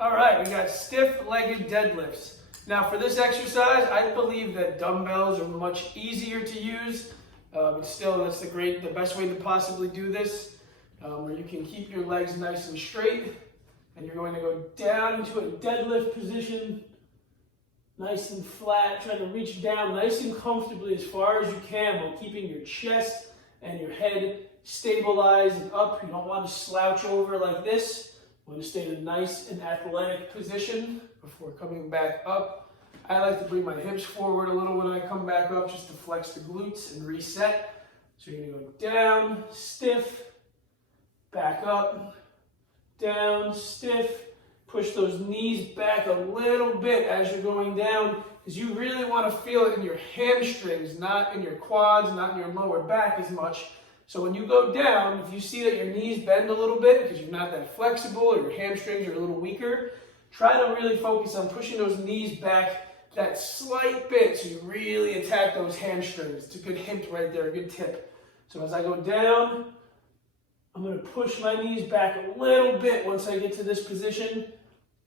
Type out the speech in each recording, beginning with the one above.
All right, we got stiff-legged deadlifts. Now for this exercise, I believe that dumbbells are much easier to use, but still that's the best way to possibly do this, where you can keep your legs nice and straight, and you're going to go down into a deadlift position, nice and flat, trying to reach down nice and comfortably as far as you can while keeping your chest and your head stabilized and up. You don't want to slouch over like this. You want to stay in a nice and athletic position before coming back up. I like to bring my hips forward a little when I come back up just to flex the glutes and reset. So you're going to go down, stiff, back up, down, stiff. Push those knees back a little bit as you're going down, because you really want to feel it in your hamstrings, not in your quads, not in your lower back as much. So when you go down, if you see that your knees bend a little bit because you're not that flexible or your hamstrings are a little weaker, try to really focus on pushing those knees back that slight bit so you really attack those hamstrings. It's a good hint right there, a good tip. So as I go down, I'm going to push my knees back a little bit once I get to this position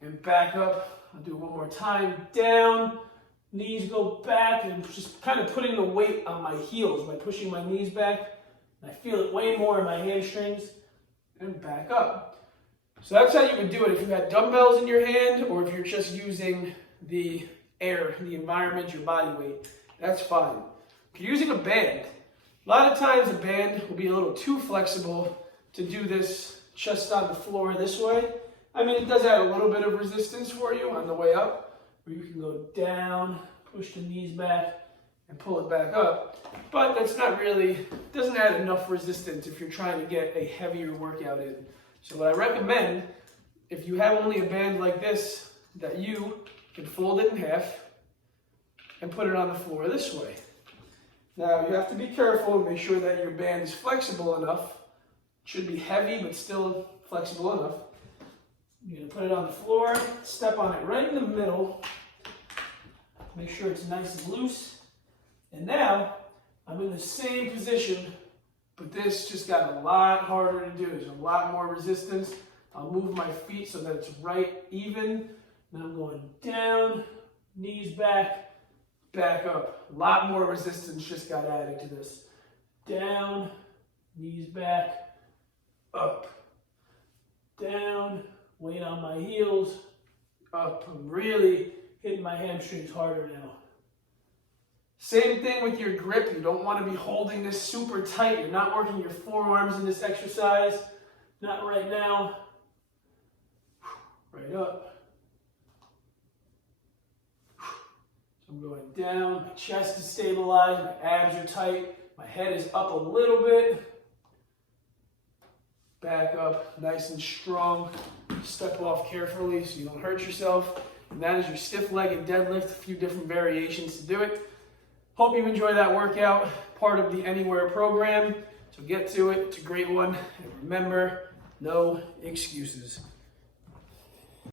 and back up. I'll do it one more time. Down, knees go back, and just kind of putting the weight on my heels by pushing my knees back. I feel it way more in my hamstrings, and back up. So that's how you would do it if you had dumbbells in your hand, or if you're just using the air, the environment, your body weight. That's fine. If you're using a band, a lot of times a band will be a little too flexible to do this chest on the floor this way. I mean, it does add a little bit of resistance for you on the way up, where you can go down, push the knees back, and pull it back up. But that's not really, doesn't add enough resistance if you're trying to get a heavier workout in. So what I recommend, if you have only a band like this, that you can fold it in half and put it on the floor this way. Now you have to be careful and make sure that your band is flexible enough. It should be heavy but still flexible enough. You're going to put it on the floor, step on it right in the middle, make sure it's nice and loose. And now, I'm in the same position, but this just got a lot harder to do. There's a lot more resistance. I'll move my feet so that it's right even. Then I'm going down, knees back, back up. A lot more resistance just got added to this. Down, knees back, up, down, weight on my heels, up. I'm really hitting my hamstrings harder now. Same thing with your grip. You don't want to be holding this super tight. You're not working your forearms in this exercise. Not right now. Right up. So I'm going down. My chest is stabilized. My abs are tight. My head is up a little bit. Back up, nice and strong. Step off carefully so you don't hurt yourself. And that is your stiff-legged deadlift. A few different variations to do it. Hope you enjoy that workout, part of the Anywhere program. So get to it, it's a great one. And remember, no excuses.